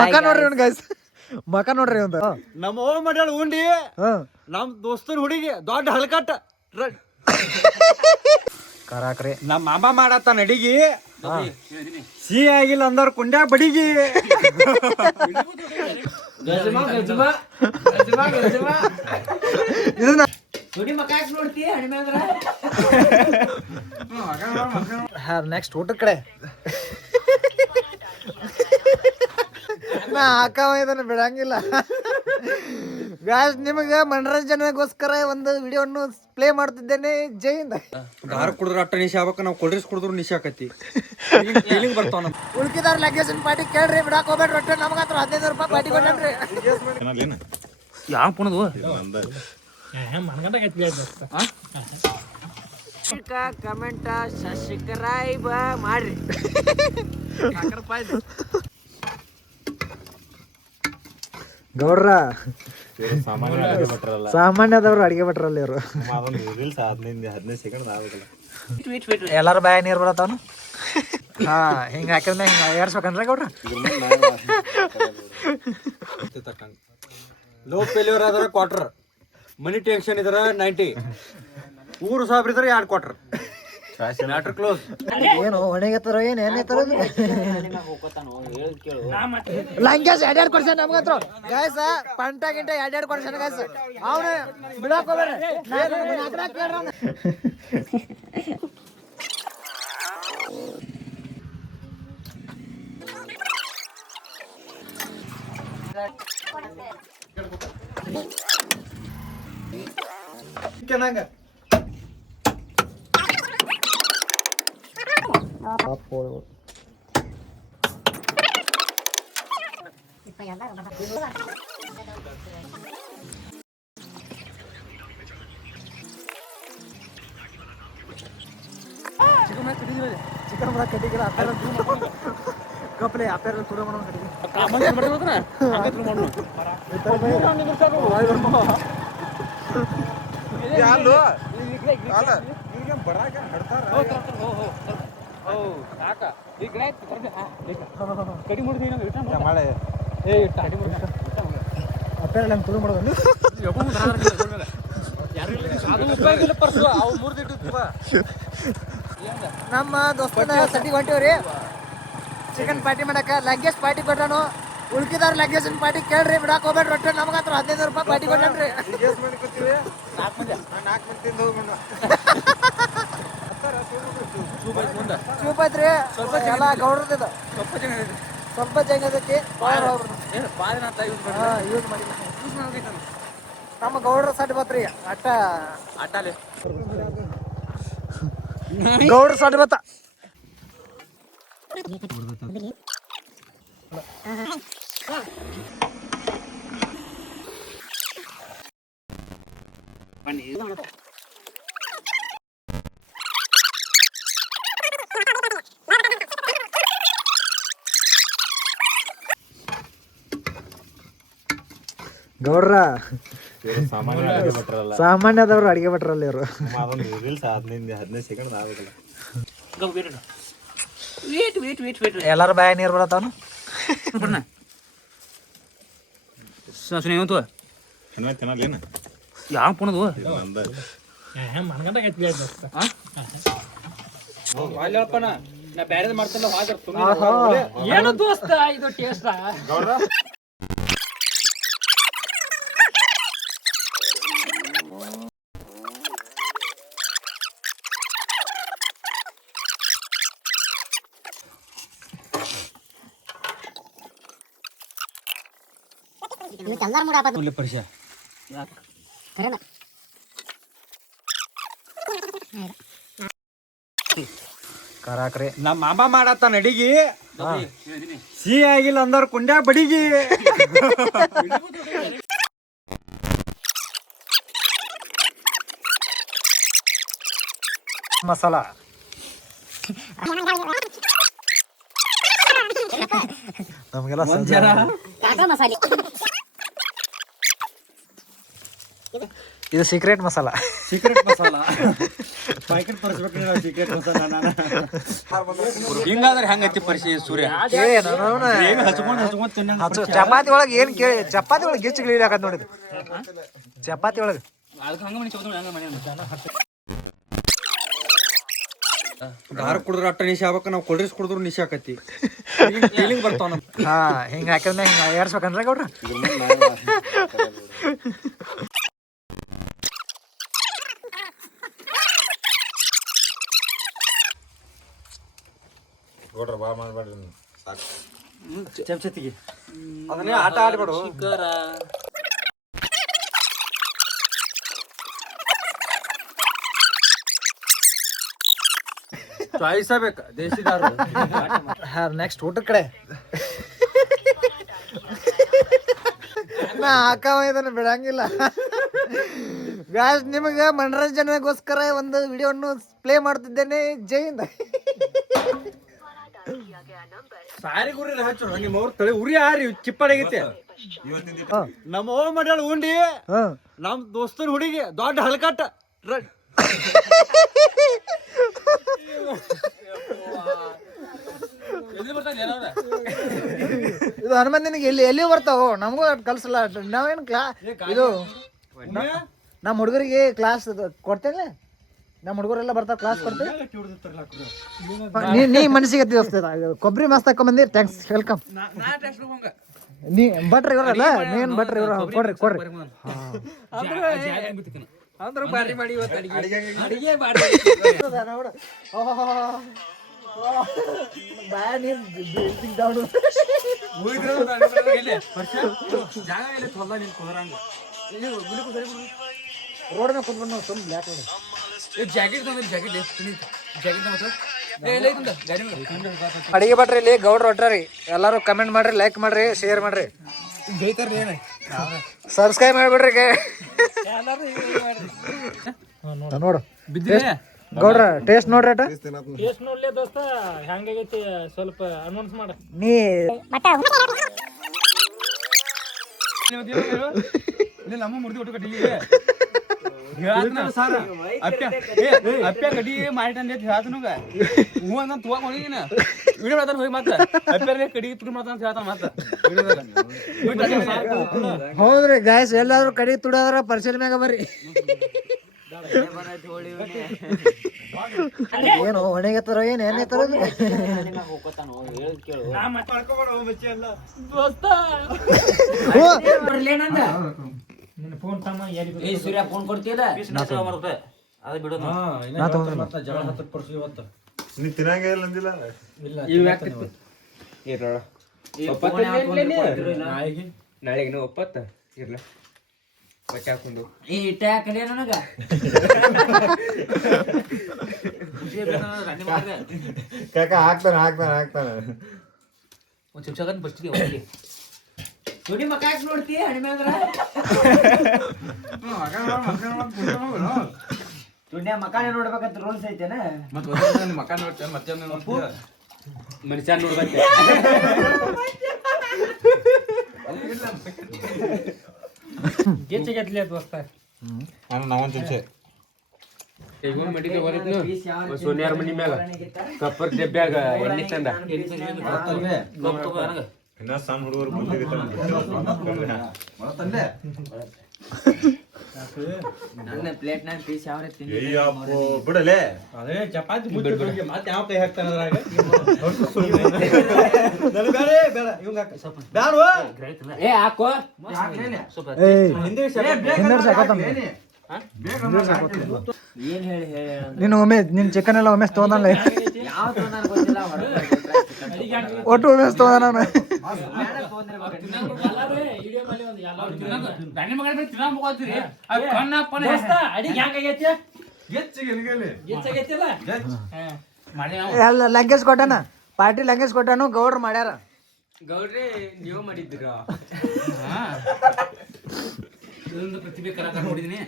ಮಕ ನೋಡ್ರಿ ಅವ್ನು ಗೈಸ್, ಮಕ ನೋಡ್ರಿ ಅಂತ. ನಮ್ಮ ಓ ಮಾಡ್ಯಾಳ ಉಂಡಿ, ನಮ್ ದೋಸ್ತನ ಹುಡುಗಿ ದೊಡ್ಡ ಹಲ್ಕಟ್ಟ ಕರಾಕ್ರಿ. ನಮ್ಮ ಮಾಮ ಮಾಡತ್ತ ನಡಿಗಿ, ಸಿಹಿ ಆಗಿಲ್ಲ ಅಂದವ್ರ ಕುಂಡ್ಯಾಗ ಬಡಿಗಿ. ನೆಕ್ಸ್ಟ್ ಊಟದ ಕಡೆ ನಾ ಹಾಕವ ಇದನ್ನ ಬಿಡಂಗಿಲ್ಲ. ಗಾಯ್ಸ್, ನಿಮಗೆ ಮನರಂಜನೆಗೋಸ್ಕರ ಒಂದು ವಿಡಿಯೋವನ್ನು ಪ್ಲೇ ಮಾಡ್ತಿದ್ದೇನೆ. ಜೈ ಹಿಂದ್. ದಾರ ಕುಡಿದ್ರ ಅಟ್ಟ ನಿಶೆ ಆಗ್ಬೇಕು, ನಾವು ಕೊಲ್ಡ್ರಿಕ್ಸ್ ಕುಡಿದ್ರು ನಿಶೆ ಆಕತಿ. ಫೀಲಿಂಗ್ ಬರ್ತಾವ ನಮ್ಗೆ. ಉಳ್ಕಿದಾರ ಲಗ್ಗೇಜನ್ ಪಾರ್ಟಿ ಕೇಳ್ರಿ, ಬಿಡಾಕ್ ಹೋಗ್ಬೇಡ್ರಿ. ಒಟ್ಟು ನಮಗಂತ್ರ 15 ರೂಪಾಯಿ ಪಾರ್ಟಿ ಕೊಡ್ರಿ. ಯಾವ ಪುಣದು ಕಮೆಂಟ್ ಸಬ್ಸ್ಕ್ರೈಬ್ ಮಾಡ್ರಿ. ಗೌಡ್ರ ಸಾಮಾನ್ಯದವ್ರು ಅಡಿಗೆ ಭಟ್ರಲ್ಲಿ ಇವರು. ಎಲ್ಲಾರು ಬಾಯ ನೀರು ಬರತ್ತವನು. ಹಾ, ಹಿಂಗ ಹಾಕಿದ್ರೆ ಹಿಂಗ ಏರ್ಸ್ಬೇಕನ್ರಿ ಗೌಡ್ರ. ಲೋ ಫೇಲ್ಯೂರ್ ಆದ್ರೆ ಕ್ವಾರ್ಟರ್, ಮನಿ ಟೆನ್ಷನ್ ಇದ್ರ 90, ಊರು ಸಾವಿರ ಇದ್ರೆ 2 ಕ್ವಾರ್ಟರ್. Matter close. ಏನು ಹೊಣೆಗೆತ್ತಾರ ಏನು ಏನೇತಾರ ಲಂಗೇಶ್ 2 ಕೊಡ್ಸೇನ್ ನಮ್ಗಂತ್ರ. Guys ಪಂಟ ಗಿಂಟ 2 ಕೊಡ್ಸೇನ್ guys. ಅವನು ಬಿಡಾಕ್ ಹೋಗ್ಬೇಡ್ರಿ. ಕೆನಂಗ ಚಿಕನ್ ಬಡ ಕಟ್ಟಿಗಿಲ್ಲ ಕಪ್ಲೆ ಅಪ್ಪೆಲ್ಲ ತುರ ಮಾಡೋ ಕಟ್ಟಿಗೆ ಅಪ್ಪೆಲ್ಲ ತುರು ಮಾಡೋದು. ನಮ್ಮ ದೋಸ್ತನ ಸತಿ ಹೊಂಟಿವ್ರಿ ಚಿಕನ್ ಪಾರ್ಟಿ ಮಾಡಕ. ಲಗ್ಗೇಜ್ ಪಾರ್ಟಿ ಕೊಟ್ಟಾನು, ಉಳ್ಕಿದಾರ ಲಗ್ಗೇಜ್ ಪಾರ್ಟಿ ಕೇಳ್ರಿ, ಬಿಡಾಕ್ ಹೋಗ್ಬೇಡ್ರಿ. ಒಟ್ಟು ನಮಗಂತ್ರ 15 ರೂಪಾಯಿ ಪಾರ್ಟಿ ಕೊಟ್ಟನ್ರಿ. ಚೂಪ್ ಐತ್ರಿ ಎಲ್ಲ ಗೌಡ್ರದ್ದು. ಸ್ವಲ್ಪ ಜಂಗದಕ್ಕೆ ಯೂಸ್ ಮಾಡಿಲ್ಲ. ನಮ್ಮ ಗೌಡ್ರ ಸಟ್ ಬತ್ರಿ ಅಟ್ಟ ಅಡ್ಡಾಲೆ ಗೌಡ್ರ ಸಟ್ ಬತ್ತ. ಗೌಡ್ರ ಸಾಮಾನ್ಯದವ್ರು ಅಡಿಗೆ ಭಟ್ರಲ್ಲಿ ಇವರು. ಎಲ್ಲಾರು ಬಾಯ ನೀರು ಬರತ್ತವನು. ಯಾವ ಪುಣದು ಏನು ದೋಸ್ತ ಇದು ಟೇಸ್ಟ್ ಪರಿಚಯ ಕರಾಕ್ರಿ. ನಮ್ಮ ಮಾಮ ಮಾಡತ್ತ ನಡಿಗಿ, ಸಿಹಿ ಆಗಿಲ್ಲ ಅಂದವ್ರ ಕುಂಡ್ಯಾಗ ಬಡಿಗಿ. ಮಸಾಲ ನಮಗೆಲ್ಲ ಇದು ಸೀಕ್ರೆಟ್ ಮಸಾಲ. ಸೀಕ್ರೆಟ್ ಮಸಾಲ ಪ್ಯಾಕೆಟ್ ಪರಿಸ್ಬೇಕ್ರಿ ನಾವು ಸೀಕ್ರೆಟ್ ಹಿಂಗಾದ್ರೆ ಹೆಂಗೈತಿ ಪರಿಸ್ಥಿತಿ ಸೂರ್ಯ ಹಚ್ಕೊಂಡ್ ತಿನ್ನಂಗ ಚಪಾತಿ ಒಳಗೆ ಏನ್ ಕೇಳಿ ಚಪಾತಿ ಒಳಗೆ ಗಿಚ್ಚು ಗಿಳಿಯಾಕತ್ ನೋಡಿದ್ ಚಪಾತಿ ಒಳಗೆ ದಾರ ಕುಡಿದ್ರ ಅಟ್ಟ ನಿಶೆ ಆಗ್ಬೇಕ ನಾವು ಕೋಲ್ಡ್ ಡ್ರಿಂಕ್ಸ್ ಕುಡಿದ್ರು ನಿಶೆ ಆಕತಿ ಫೀಲಿಂಗ್ ಬರ್ತಾವ ನಮ್ ಹಾ ಹಿಂಗ ಹಾಕಿದ್ರೆ ಹಿಂಗ ಏರ್ಸ್ಬೇಕನ್ರಿ ಗೌಡ್ರ ನೋಡ್ರ ಬಾ ಮಾಡ್ಬೇಡ್ರಿ ಸಾಕು ಚಮಚತಿಗೆ ಅದನ್ನೇ ಆಟ ಆಡ್ಬೇಡು ಚಾಯ್ಸ್ ಬೇಕು ದೇಶಿದಾರು ನೆಕ್ಸ್ಟ್ ಊಟದ ಕಡೆ ನಾ ಹಾಕವ ಇದನ್ನ ಬಿಡಂಗಿಲ್ಲ ಗಾಯ್ಸ್ ನಿಮಗೆ ಮನರಂಜನೆಗೋಸ್ಕರ ಒಂದು ವಿಡಿಯೋವನ್ನು ಪ್ಲೇ ಮಾಡ್ತಿದ್ದೇನೆ ಜೈಂದ ಸಾರಿ ಗುರಿ ಹಚ್ಚು ನಿಮ್ಮ ಅವ್ರ ತಲೆ ಉರಿ ಹಾರಿ ಚಿಪ್ಪಡಗೈತೆ ನಮ್ಮ ಓ ಮಾಡ್ಯಾಳ ಉಂಡಿ ನಮ್ ದೋಸ್ತನ ಹುಡುಗಿ ದೊಡ್ಡ ಹಲ್ಕಟ್ಟ ಇದು ಹನುಮಂತ ನಿನಗೆ ಎಲ್ಲಿ ಬರ್ತಾವ ನಮಗೂ ಕಲ್ಸಲ್ಲ ನಾವೇನು ಇದು ನಮ್ಮ ಹುಡುಗರಿಗೆ ಕ್ಲಾಸ್ ಕೊಡ್ತೇನೆ ನಮ್ಮ ಹುಡುಗರೆಲ್ಲ ಬರ್ತಾವ ಕ್ಲಾಸ್ ಕೊಡ್ತೇವೆ ನೀ ಮನಸ್ಸಿಗೆ ಕೊಬ್ಬರಿ ಮಸ್ತ್ ಹಾಕೊಂಬಂದಿ ಥ್ಯಾಂಕ್ಸ್ ವೆಲ್ಕಮ್ ನೀ ಭಟ್ರಿ ಇವರಲ್ಲ ಮೇನ್ ಭಟ್ರಿ ಇವರು ಕೊಡ್ರಿ ಅಂದ್ರೆ ಬಾರಿ ಮಾಡಿ ಅಡಿಗೆ ರೋಡ್ ಮೇಲೆ ಕುತ್ಕೊಂಡು ನಾವು ತುಂಬ ಬ್ಲ್ಯಾಕ್ ನೋಡಿ ಜಾಕೆಟ್ ಅಡಿಗೆ ಭಟ್ರಿ ಇಲ್ಲಿ ಗೌಡ್ರು ಹೊಟ್ಟಾರಿ ಎಲ್ಲಾರು ಕಮೆಂಟ್ ಮಾಡ್ರಿ ಲೈಕ್ ಮಾಡ್ರಿ ಶೇರ್ ಮಾಡ್ರಿ ಸಬ್ಸ್ಕ್ರೈಬ್ ಮಾಡ್ಬಿಡ್ರಿ ನೋಡು ಗೌಡ್ರ ಟೇಸ್ಟ್ ನೋಡ್ರಿ ಅಟ ಟೇಸ್ಟ್ ನೋಡ್ಲಿ ದೋಸ್ತ ಹೆಂಗಾಗೈತಿ ಸ್ವಲ್ಪ ಅನೌನ್ಸ್ ಮಾಡ ನೀ ನಮ್ಮ ಮುರ್ದಿ ಊಟ ಕಟ್ಟಿಗೆ ಸಾರ ಅಪ್ಪ ಕಡಿ ಮಾಡಿಟ್ಟಂದ ಹೇಳ್ತಾನಗ ಹೂ ಅಂತ ತಗೊಂಡಿನ ವಿಡಿಯೋ ಮಾಡ್ತಾನೆ ಹೋಗಿ ಮತ್ತೆ ಅಪ್ಪ ಕಡಿ ತುಡಿ ಮಾಡ್ತಾನ ಹೇಳ್ತಾನ ಮತ್ತೆ ಹೌದ್ರಿ ಗಾಯ್ಸ್ ಎಲ್ಲಾದ್ರೂ ಕಡಿ ತುಡಾದ್ರ ಪರಿಶೀಲ ಮ್ಯಾಗ ಬರ್ರಿ ಏನು ಒಣಗತ್ತಾರ ಏನ್ ಎಣ್ಣೆ ತರೋದು ಸೂರ್ಯ ಫೋನ್ ಕೊಡ್ತೀಯಲ್ಲ ಅದ ಬಿಡೋದು ನೀ ತಿನ್ನಂಗೆ ಇಲ್ಲ ಅಂದಿಲ್ಲ ನಾಳೆಗೆ ಒಪ್ಪತ್ತ ಇರ್ಲ ಬಟ್ಟೆ ಹಾಕೊಂಡು ಇಟ್ಟ ಕಡೆ ನನಗ ಕಾಕ ಹಾಕ್ತಾನೆ ಒಂದ್ ಶಿಕ್ಷಕ ಬರ್ತೀವಿ ತುಡಿ ಮಕ್ಕ ಹಾಕಿ ನೋಡ್ತಿ ಹಣಿಮೆ ಅಂದ್ರ ತುಡ್ಯ ಮಕಾನೆ ನೋಡ್ಬೇಕಂತ ರೂಲ್ಸ್ ಐತೇನ ಮಕ್ಕ ನೋಡ್ತೇನೆ ಮತ್ತೆ ಮನುಷ್ಯ ನೋಡ್ಬೇಕು ಗೆಚ್ಚೆಗೆತ್ಲಿ ದೋಸ್ತ ನಾವೊಂದು ಚಮಚೆ ಸೋನಿಯಾರ ಮನಿ ಮ್ಯಾಗ ಕಪ್ಪರ್ ಡಬ್ಬ್ಯಾಗ ಎಣ್ಣೆ ತಂದ ಇನ್ನ ಸಣ್ಣ ಹುಡುಗರು ಬಂದಿರ್ತಾರೆ ನನ್ನ ಪ್ಲೇಟ್ ನಾಗ ಪೀಸ್ ಯಾವ ಅಯ್ಯಪ್ಪೋ ಬಿಡಲೇ ಅದೇ ಚಪಾತಿ ಮುಚ್ಚಿ ಮತ್ತೆ ಯಾವ ಕೈ ಹಾಕ್ತಾನ ಅದ್ರಾಗ ಏ ಹಾಕೋ ಏನ್ ಹೇಳಿ ನೀನು ಒಮ್ಮೆಸ್ ನಿನ್ ಚಿಕನ್ ಎಲ್ಲ ಒಮ್ಮೆಸ್ ತಗೊಂಡಲ್ಲ ಯಾವ ಗೊತ್ತಿಲ್ಲ ಒಟ್ಟು ಒಮ್ಮೆಸ್ ತಗೊಂಡ ಎಲ್ಲ ಲಂಗೇಜ್ ಕೊಟ್ಟಾನ ಪಾರ್ಟಿ ಲಂಗೇಜ್ ಕೊಟ್ಟಾನು ಗೌಡ್ರು ಮಾಡ್ಯಾರ ಗೌಡ್ರಿ ನೀವು ಮಾಡಿದ್ದೀರ ಇದೊಂದು ಪ್ರತಿಭೆ ಕಲಾಕಾರ ನೋಡಿದೀನಿ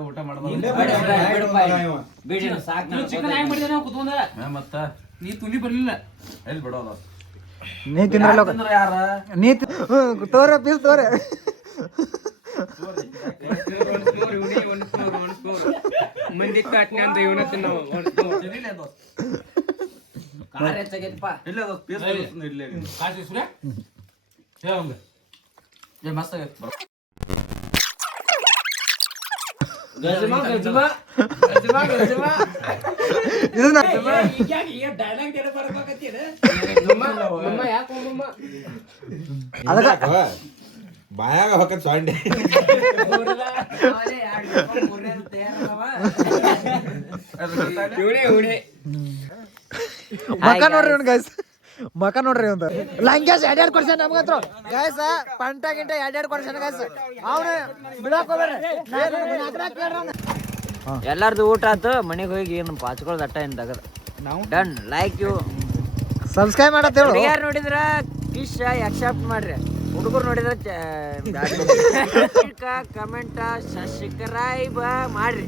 ಊಟ ಚಿಕನ್ ಹೆಂಗ್ ಮಾಡಿದ ನಾವು ಕುತ್ಕೊಂಡ ಮತ್ತ ನೀ ತುನಿ ಬರ್ಲಿಲ್ಲ ಎಲ್ಲಿ ಬಿಡೋದ ನೀ ತಿಂದ್ರಲ್ಲ ಯಾರ ನೀ ತೋರ ಪೀಸ್ ತೋರ ಮಂದಿ ಕಾಟ್ನೆ ಅಂತ ಇವನತ್ತ ನಾವು ಖಾರ ಹೆಚ್ಚಾಗೈತಪ್ಪ ಇಲ್ಲ ಅದು ಪೀಸ್ ಇಲ್ಲೇ ಕಾಸಿ ಸುರೇ ಹೇಳಂಗ ಮಸ್ತ್ ಆಗೈತಿ ಇದನ್ನ ಅದಕ್ಕ ಬಾಯಾಗ ಹೊಕ್ಕ ಸೊಂಡೆ ಮಕ ನೋಡ್ರಿ ಇವ್ನು ಗೈಸ್ ಮಕ ನೋಡ್ರಿ ಒಂದು ಲಂಗೇಶ್ ಎರಡೆರಡು ಕೊಡ್ಸೇನ್ ನಮ್ಗಂತ್ರು ಗೈಸ್ ಪಂಟ ಗಿಂಟ ಎರಡೆರಡು ಕೊಡ್ಸೇನ್ ಗೈಸ್ ಅವನು ಬಿಡಾಕ್ ಹೋಗ್ಬೇಡ್ರಿ ಎಲ್ಲಾರ್ದು ಊಟ ಆತು ಮನೆಗೆ ಹೋಗಿ ಏನು ಪಾಚ್ಕೊಳ್ದ ಅಟ್ಟ ಏನ್ ತಗದ ಡನ್ ಲೈಕ್ ಯು ಸಬ್ಸ್ಕ್ರೈಬ್ ಮಾಡತ್ ಹೇಳು ಹುಡುಗಿಯಾರು ನೋಡಿದ್ರ ಫಿಶ್ ಆಕ್ಸೆಪ್ಟ್ ಮಾಡ್ರಿ ಹುಡುಗರು ನೋಡಿದ್ರ ಕಮೆಂಟ್ ಸಬ್ಸ್ಕ್ರೈಬ್ ಮಾಡ್ರಿ